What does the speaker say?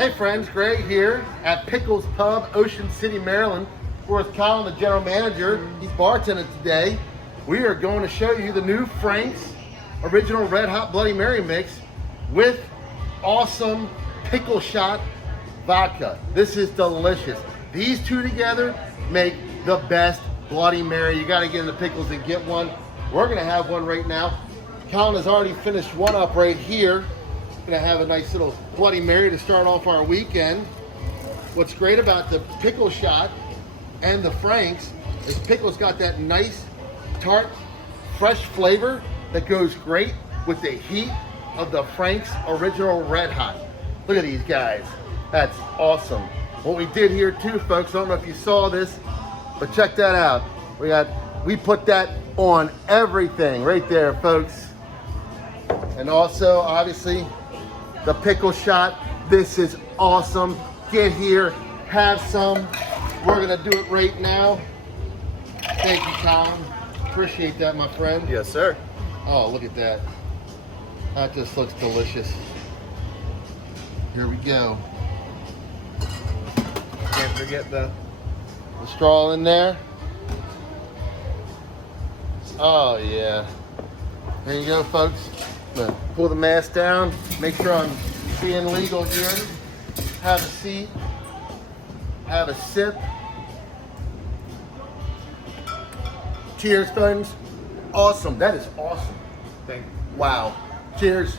Hey friends, Greg here at Pickle's Pub, Ocean City, Maryland. We're with Colin, the general manager. He's bartending today. We are going to show you the new Frank's original Red Hot Bloody Mary mix with awesome pickle shot vodka. This is delicious. These two together make the best Bloody Mary. You got to get into pickles and get one. We're going to have one right now. Colin has already finished one up right here. Gonna have a nice little Bloody Mary to start off our weekend. What's great about the pickle shot and the Frank's is pickle's got that nice, tart, fresh flavor that goes great with the heat of the Frank's original Red Hot. Look at these guys. That's awesome. What we did here too, folks, I don't know if you saw this, but check that out. We put that on everything right there, folks. And also, obviously, the pickle shot. This is awesome. Get here, have some. We're gonna do it right now. Thank you, Colin. Appreciate that, my friend. Yes, sir. Oh, look at that. That just looks delicious. Here we go. Can't forget the straw in there. Oh, yeah. There you go, folks. Pull the mask down. Make sure I'm being legal here. Have a seat. Have a sip. Cheers, friends. Awesome. That is awesome. thing. Wow. Cheers.